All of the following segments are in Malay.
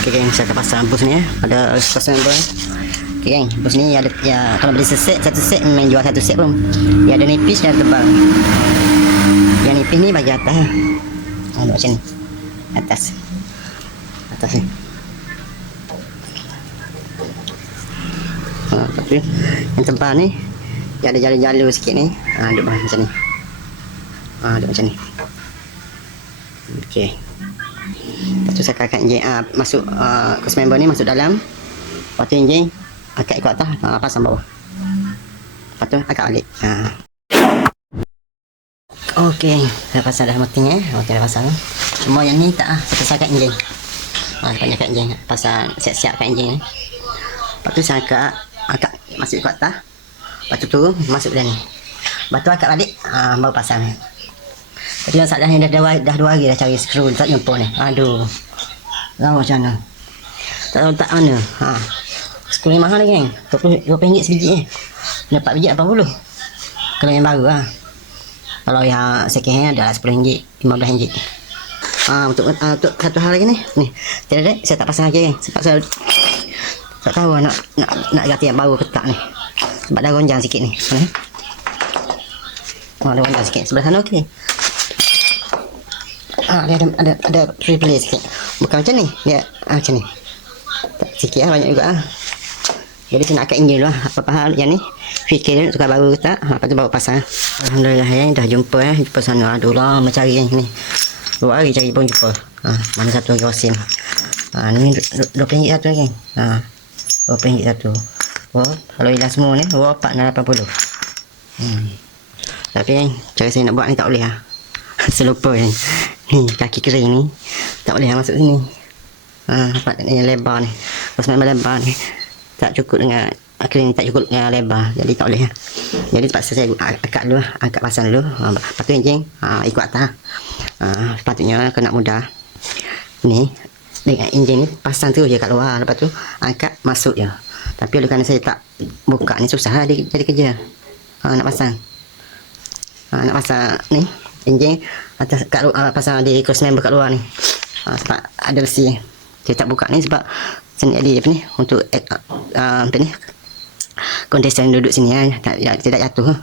Okey geng, saya akan pasang bus ni ada kosong pun. Okey geng, bus ni ada ya, kalau beli seset satu set main jual satu set pun. Dia ada nipis dan tebal. Yang nipis ni bagi atas. Ada macam ni. Atas. Atas ni. Tapi yang tebal ni dia ada jalur-jalur sikit ni. Duduk macam ni. Duduk macam ni. Okey. Lepas tu saya akan enjin masuk cross member ni masuk dalam. Lepas tu enjin akak ikut atas, pasang bawah. Lepas tu akak balik. Okey, saya pasang dah moting Okey, dah pasang. Cuma yang ni tak saya pasang kat enjin. Saya kat enjin, pasang siap-siap kat enjin ni. Lepas tu saya akak masuk ikut atas. Lepas tu turun masuk dalam ni. Lepas tu akak balik, baru pasang. Tadi masalah ni dah 2 hari dah cari skru tak jumpa ni. Aduh. Lama macam mana. Tak tahu tak mana. Skru ni mahal lagi kan. RM20 sebiji Dapat biji 80. Kalau yang baru Kalau yang second hand adalah RM10, RM15. Untuk satu hal lagi ni. Ni. Jadi saya tak pasang lagi kan. Sebab saya tak tahu nak ganti yang baru ke tak ni. Sebab dah gonjang sikit ni. Dah gonjang sikit. Sebelah sana okey. Dia ada replay sikit. Bukan macam ni. Dia macam ni. Sikit banyak juga Jadi saya nak angkat enjin dulu apa hal yang ni. Fikir dia nak tukar baru ke tak. Lepas tu baru pasang. Alhamdulillah dah jumpa jumpa sana. Aduh lah mencari ni. 2 hari cari pun jumpa. Mana satu lagi osin. Ni RM20 satu lagi. RM20 satu. Kalau hilang semua ni RM480. Tapi cara saya nak buat ni tak boleh selupa kan. Ni kaki kering ni tak boleh masuk sini. Nampak yang lebar ni. Terus memang lebar ni tak cukup dengan kering, tak cukup dengan lebar. Jadi tak boleh. Jadi terpaksa saya angkat dulu, angkat pasang dulu. Lepas tu enjin ikut atas. Sepatutnya kena mudah. Ni dengan enjin ni pasang terus je kat luar. Lepas tu angkat masuk je. Tapi oleh kerana saya tak buka ni susah dia jadi kerja. Nak pasang. Nak pasang ni enjin atas kat pasang di cross member kat luar ni. Sebab ada besi. Saya tak buka ni sebab saya nak apa ni untuk apa ni kondenser duduk sini tidak jatuh.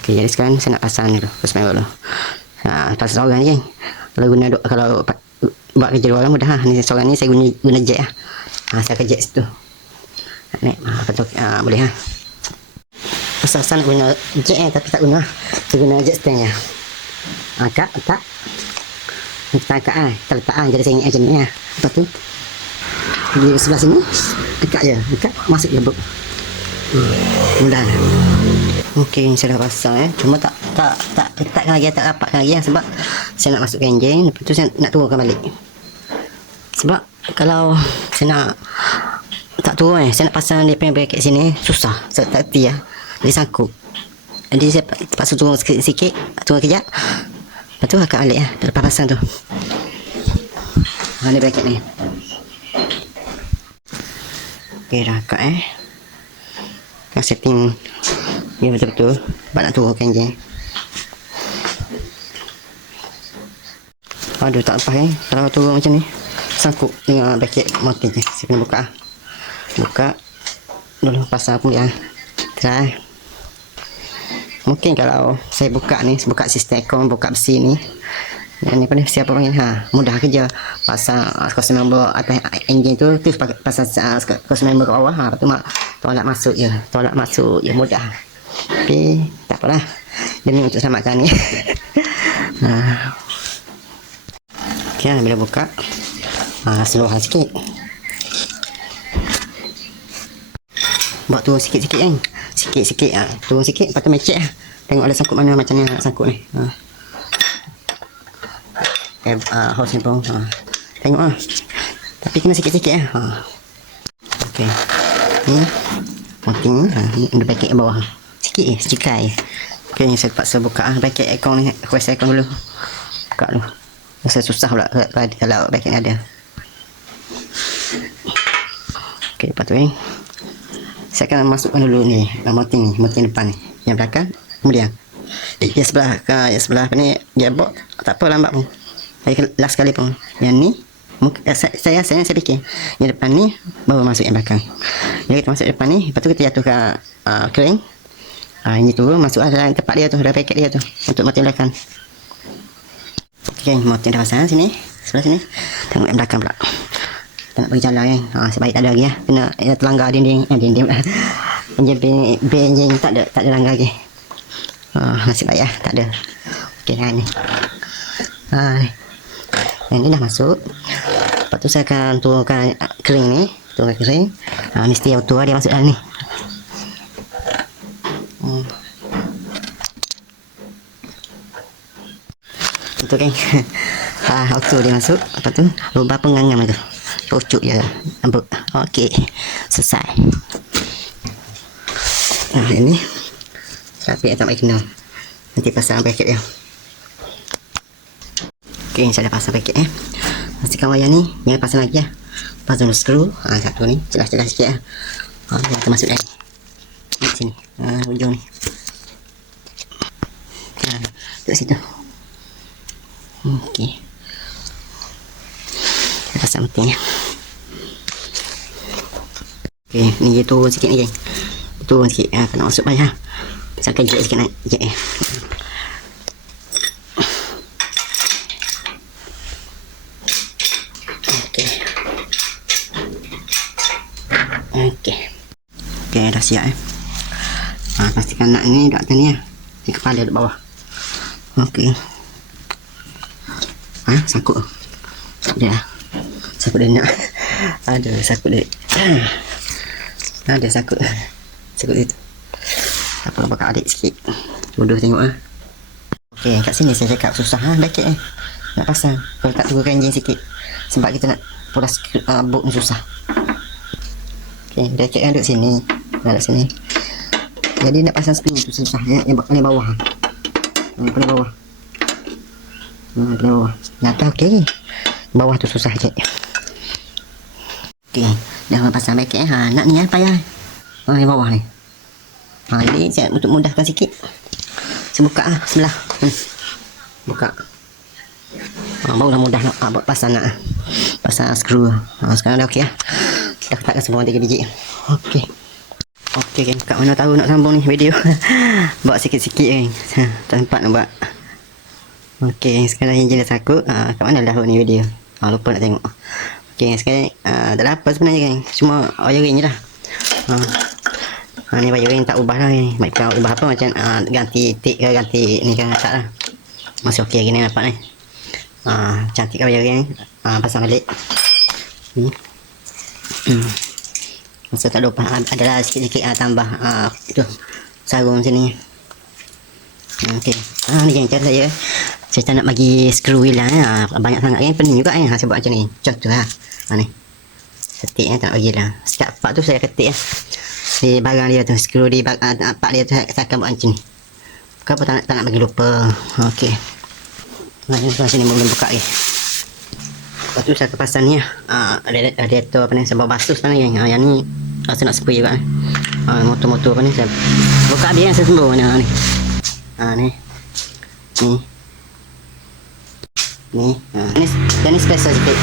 Okey, jadi sekarang saya nak pasang ni cross member dulu. Pasang seorang je. Kalau buat kerja dua orang mudah ni seorang ni saya guna jack saya ke jack situ. Naik betul boleh Asal-asal nak guna jack tapi tak guna. Saya guna jack stand angkat letak. Kita angkat kita letak jadi saya ingat macam ni Lepas tu di sebelah sini angkat je. Angkat masuk je buk. Mudah Okey, saya dah pasang cuma tak ketatkan lagi, tak rapatkan lagi sebab saya nak masukkan enjin. Lepas tu saya nak turunkan balik. Sebab kalau saya nak tak turun saya nak pasang dia punya bracket sini susah. Saya tak reti dia sangkut. Jadi saya terpaksa turun sikit, turun kejap. Lepas tu akak balik lepas pasang tu. Ni bracket ni. Okey dah akak Kan setting ni betul-betul sebab nak turunkan je. Aduh tak lepas kalau turun macam ni sangkut dengan bracket mounting je. Saya kena buka dulu pasang pun try. Mungkin kalau saya buka ni, buka sistem aircon, buka besi ni ni apa ni siapa panggil mudah kerja. Pasang cross member atas enjin tu terus pasang cross member ke bawah. Lepas tu tolak masuk je mudah. Tapi tak apalah demi untuk selamatkan ni. Okey bila buka seluruhan sikit. Buat turun sikit-sikit kan. Sikit-sikit turun sikit. Lepas tu macet tengok ada sangkut mana macam ni sangkut ni. Hose ni pun tengok tapi kena sikit-sikit Okey ni mounting ni ada bracket bawah sikit secikai. Okey saya terpaksa buka bracket aircon ni. Kuasa aircon dulu buka dulu. Rasa susah pula kalau bracket ni ada. Okey lepas tu saya akan masukkan dulu ni mounting depan ni yang belakang. Kemudian yang sebelah apa ni gearbox tak apa lambat pun. Last kali pun yang ni Saya fikir yang depan ni baru masuk yang belakang. Jadi kita masuk depan ni, lepas tu kita jatuh ke kering. Ini turun masuk dalam tempat dia tu, dalam paket dia tu untuk motor belakang. Okey, motor dah pasang sini, sebelah sini. Tengok yang belakang pula. Tak nak bagi jalan kan. Sebaik tak ada lagi kena terlanggar dinding pula. Enjin tak ada langgar lagi. Nasib baik tak ada. Okey, ni. Yang ni dah masuk. Lepas tu saya akan turunkan kering ni. Turunkan kering. Mesti auto dia masuk dalam ni. Itu kan. Auto dia masuk. Lepas tu lubang pengangam tu. Cocok je. Nampak. Okey. Selesai. Ini. Tapi tak baik kena. Nanti pasang paket dia. Okey, saya dah pasang paket pastikan wayar ni jangan pasang lagi pasang skru satu ni celah-celah sikit kita masuk dah ni sini ujung ni duduk situ. Okey, saya pasang betul okey, ni dia turun sikit ni geng, turun sikit kena masuk banyak saya akan jek sikit naik jek Okey, dah siap pastikan nak ni dekat atas ni di kepala di bawah. Okey. Sangkut dia. Sangkut dia nak. Ada sangkut dia. Ada sangkut. Sangkut itu. Apa bakal adik sikit. Bodoh tengok Okey, kat sini saya cakap susah bracket nak pasang. Kalau tak turunkan enjin sikit. Sebab kita nak polas bolt ni susah. Okey, bracket kan duduk sini. Duduk sini. Jadi nak pasang skru tu susah yang paling bawah. Paling bawah. Paling bawah. Yang atas okey. Bawah tu susah sikit. Okey, dah pasang bracket nak ni payah. Yang bawah ni. Jadi saya untuk mudahkan sikit. Saya buka sebelah. Buka. Barulah mudah nak buat pasang pasang skru. Sekarang dah okey Kita letakkan semua 3 biji. Okey. Okey kan, kat mana tahu nak sambung ni video. Buat sikit-sikit kan. Tak sempat nak buat. Okey, sekarang enjin dah sakut. Kat mana dah ni video. Lupa nak tengok. Okey, sekarang tak ada apa sebenarnya kan. Cuma wiring je lah. Ni wiring tak ubah lah ni. Baik kau ubah apa macam ganti tik ke ganti ni kan tak lah. Masih okey gini nampak ni. Cantik kan wiring ni. Pasang balik. Ni. Masa tak lupa adalah sikit-sikit tambah itu sarung sini. Okey. Ni yang cara saya tak nak bagi skru wheel banyak sangat kan pening juga saya buat macam ni. Contoh ni. Setik tak nak bagi lah. Setiap part tu saya ketik di barang dia tu, skru di part dia tu saya akan buat macam ni. Kenapa tak nak bagi lupa. Okey. Ni sini boleh buka lagi. Lepas tu saya kepasang ni radiator apa ni, saya bawa basuh sebenarnya yang ni saya nak spray juga motor-motor apa ni saya buka habis saya sembuh ni ni special sikit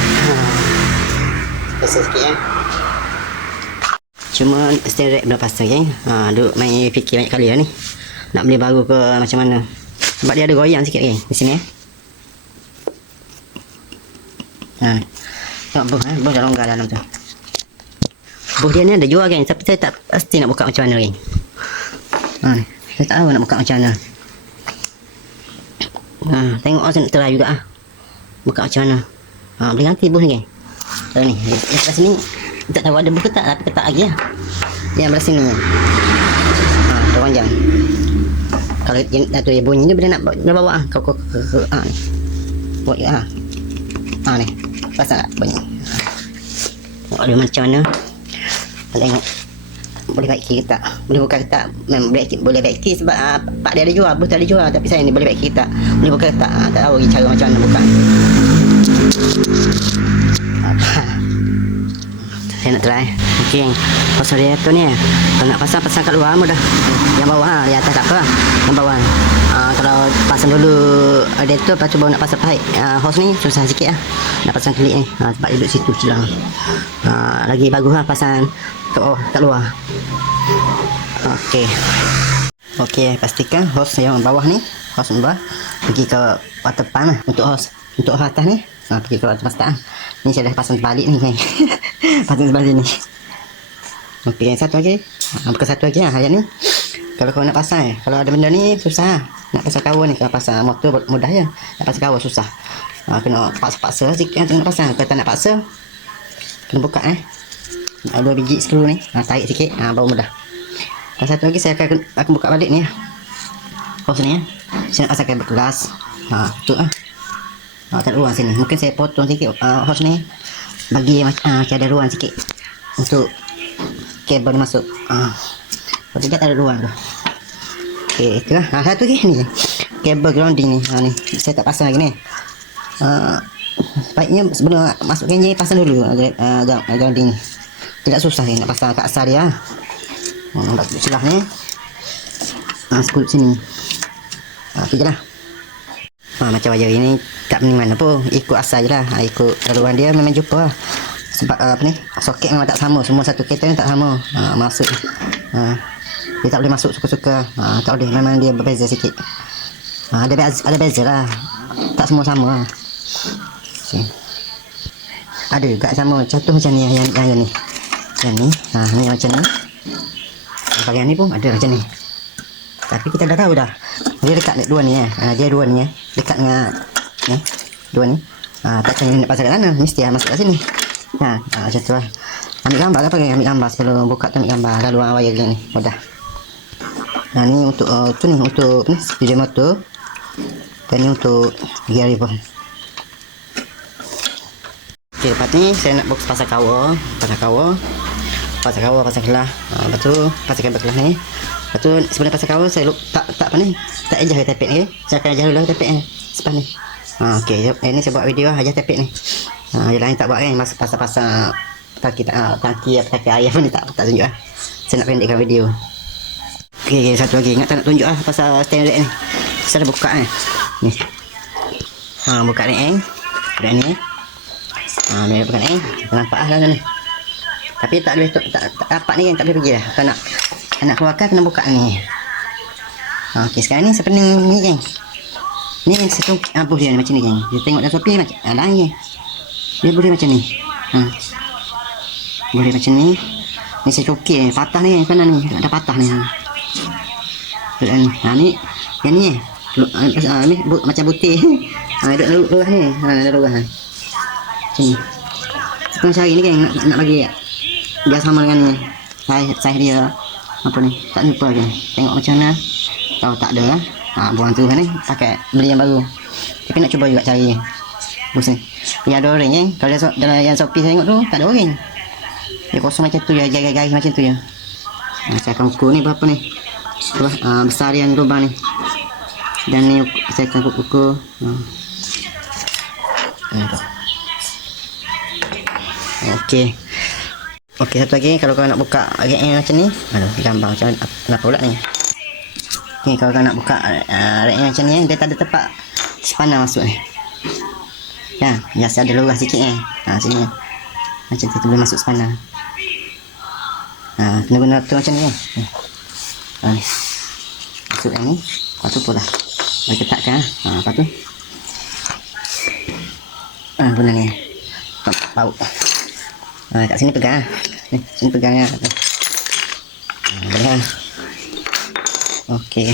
special sikit cuma steering belum pasang duk main fikir banyak kali ni nak beli baru ke macam mana sebab dia ada goyang sikit di sini tengok bos dah longgar dalam tu. Bos dia ni ada jual kan, tapi saya tak pasti nak buka macam mana ni. Saya tak tahu nak buka macam mana. Tengok saya nak try juga buka macam mana. Boleh ganti bos ni kan. Ni, dekat sini tak tahu ada bos ketak tapi ketak lagi Yang belah sini. Tu panjang. Kalau tu bunyi ni bila nak bawa kau ni. Buat juga ni. Pasal tak bunyi. Tengok dia macam mana. Tengok boleh baiki ke tak. Boleh buka ke tak. Memang boleh baiki sebab pak dia ada jual. Bos tak ada jual. Tapi saya ni boleh baiki ke tak. Boleh buka ke tak. Tak tahu lagi cara macam mana buka. Saya nak try. Okey, pasal dia tu ni, kalau nak pasang kat luar mudah. Yang bawah ha, yang atas tak apa. Yang bawah. Kalau pasang dulu dia tu, lepas tu baru nak pasang pipe. Hose ni susah sikit lah. Nak pasang klik ni. Sebab dia duduk situ celah. Lagi bagus lah pasang kat luar. Okey. Okey, pastikan hose yang bawah ni, hose bawah pergi ke water pump lah untuk hose. Untuk hose atas ni, pergi ke water pump. Ni saya dah pasang terbalik ni kan. Pasang terbalik ni. Okey, satu lagi. Bukan satu lagi lah yang ni. Kalau kau nak pasang kalau ada benda ni susah. Nak pasang cover ni, kalau pasang motor mudah je. Nak pasang cover susah. Kena paksa-paksa sikit nak pasang. Kalau tak nak paksa, kena buka ada biji skru ni. Tarik sikit, baru mudah. Dan satu lagi saya akan buka balik ni. Hose ni saya nak pasang kabel kelas. Tutup lah. Tak ada ruang sini. Mungkin saya potong sikit hose ni. Bagi macam ada ruang sikit untuk kabel masuk. Kalau tidak tak ada ruang tu. Okey, itu lah. Satu lagi ni. Kabel grounding ni. Ni saya tak pasang lagi ni. Baiknya sebelum masuk kenji pasang dulu grounding ni. Tidak susah ni nak pasang kat asal dia. Nampak celah ni. Skrup sini. Okey je lah. Macam wayar ini tak pening mana pun, ikut asal je lah. Ikut laluan dia memang jumpa lah. Sebab soket memang tak sama, semua satu kereta ni tak sama masuk. Dia tak boleh masuk suka-suka. Tak boleh, memang dia berbeza sikit. Ada beza lah, tak semua sama. Okay. Ada juga sama, contoh macam ni yang ni. Yang ni, ni macam ni. Bahagian ni pun ada macam ni. Tapi kita dah tahu dah. Dia dekat dua ni dia dua ni dekat dengan dua ni. Takkan nak pasang kat sana, mesti masuk kat sini. Macam tu lah. Ambil gambar ke pakai ambil gambar sebelum buka tu, ambil gambar laluan wayar ni mudah. Ni untuk tu ni untuk ni speedo motor. Dan ni untuk gear lever. Okey, lepas ni saya nak pasang cover, pasang kelas. Lepas tu pasang kabel kelas ni. Lepas tu sebelum pasang cover saya tak apa ni, tak adjust tapet ni. Saya akan adjust dulu tapet ni. Sepas ni. Okey, ini saya buat video adjust tapet ni. Yang lain tak buat kan, pasang tangki air pun ni tak tunjuk lah. Saya nak pendekkan video. Okey, satu lagi ingat tak nak tunjuk lah pasal stand rack ni. Saya dah buka ni. Buka ni rack ni. Ni buka ni. Nampak lah ni. Tapi tak boleh tak dapat ni kan, tak boleh pergi lah. Kalau nak keluarkan kena buka ni. Okey, sekarang ni saya pening ni kan. Ni saya tunggu dia macam ni kan. Dia tengok dah Shopee macam lain. Dia boleh macam ni. Boleh macam ni. Ni saya cokek patah ni kan ni. Ada patah ni. Ni yang ni ni macam putih. Ada lurah ni. Ada lurah ni. Macam ni. Sekarang cari ni kan nak bagi dia sama dengan ni. Saya dia apa ni? Tak lupa kan. Tengok macam mana. Kalau tak ada buang tu kan ni. Pakai beli yang baru. Tapi nak cuba juga cari bus ni. Yang ada orang kan. Kalau dalam yang Shopee saya tengok tu tak ada orang. Dia kosong macam tu ya, garis-garis macam tu ya. Saya akan ukur ni berapa ni. Besar yang lubang ni. Dan ni saya akan ukur. Okey. Okey, satu lagi kalau kau nak buka rack macam ni. Gambar macam mana pula ni. Okey, kalau kau nak buka rack macam ni, dia tak ada tempat spanner masuk ni. Biasa ada lurah sikit sini. Macam tu boleh masuk spanner. Kena guna tu macam ni masuk yang ni. Lepas tu pula boleh ketatkan. Lepas tu guna ni paut. Kat sini pegang sini pegang boleh Okey.